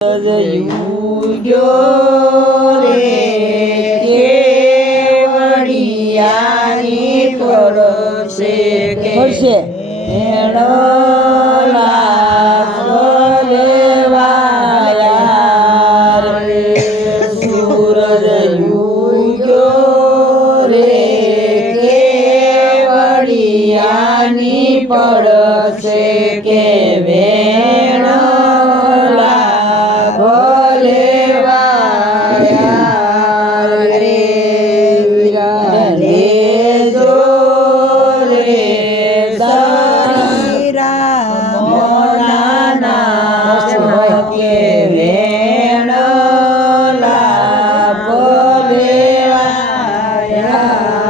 પડશે પડશે. કે વેણ Yeah.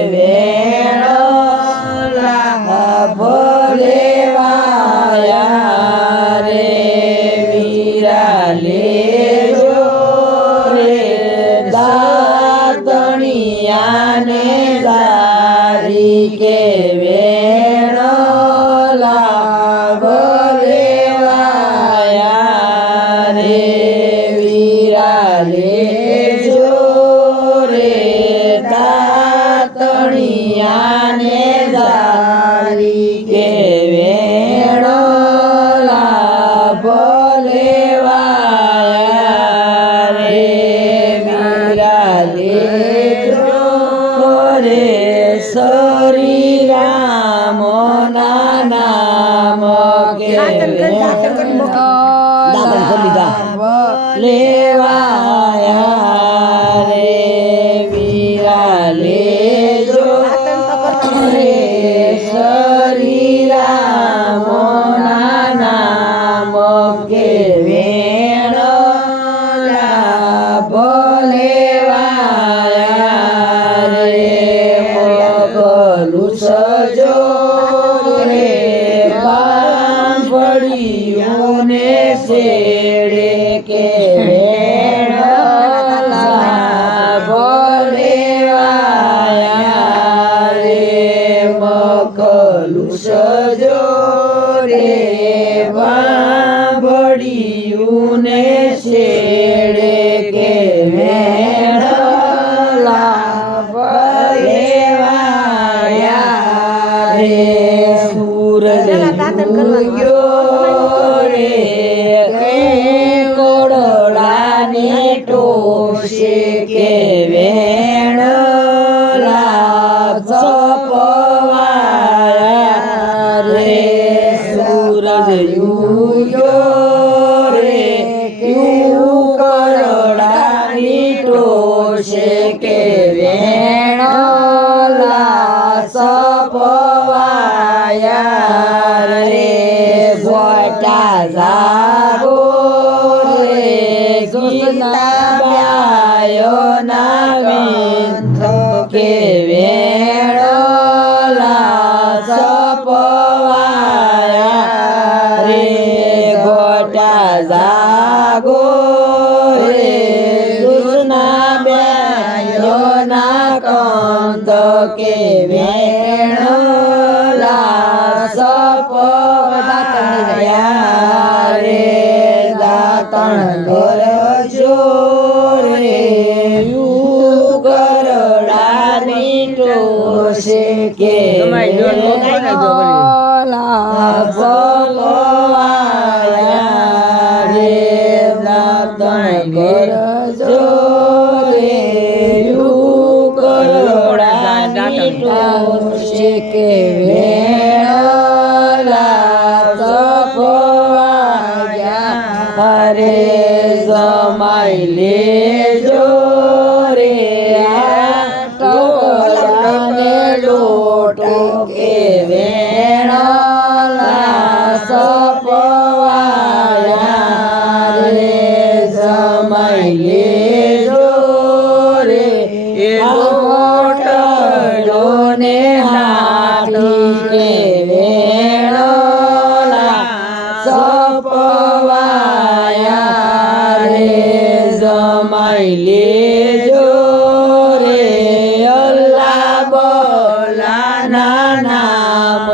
સરી રામ નામ કે દાતણ કે રે સજો રે બાંભળીઓને શેડે કે વેણ રે. સૂરજ રે. ટોશે કે વેણ લાભ સપવાયા રે, સૂરજ ઉગ્યો રે યુ કરોડાની ટોશે કે વેણ લાભ ના કે વેણ લાભ સપવાયા રે, ગોટા જાગો રે, દુષ્ના બેયોના કંદ કે વેણ લાસ પવાયા રે, દાતણ ગરજો કર ટોશે કે એ લોટડો ને હાથી કે વેણલા સપવાયા રે, જમાઈ લેજો રે અલ્લા બોલાના નામ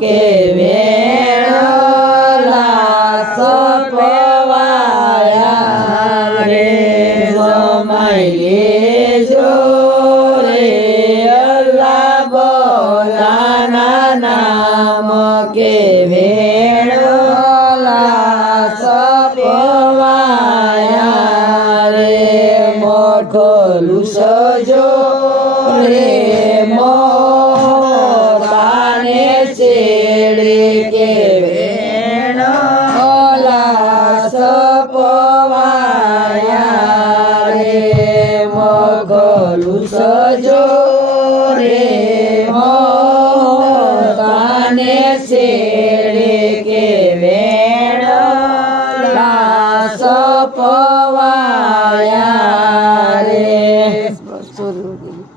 કે વેણલા સપવાયા રે, જમાઈ કે વેણલા સપવાયા રે મોગલું સજો રે મોતાને છે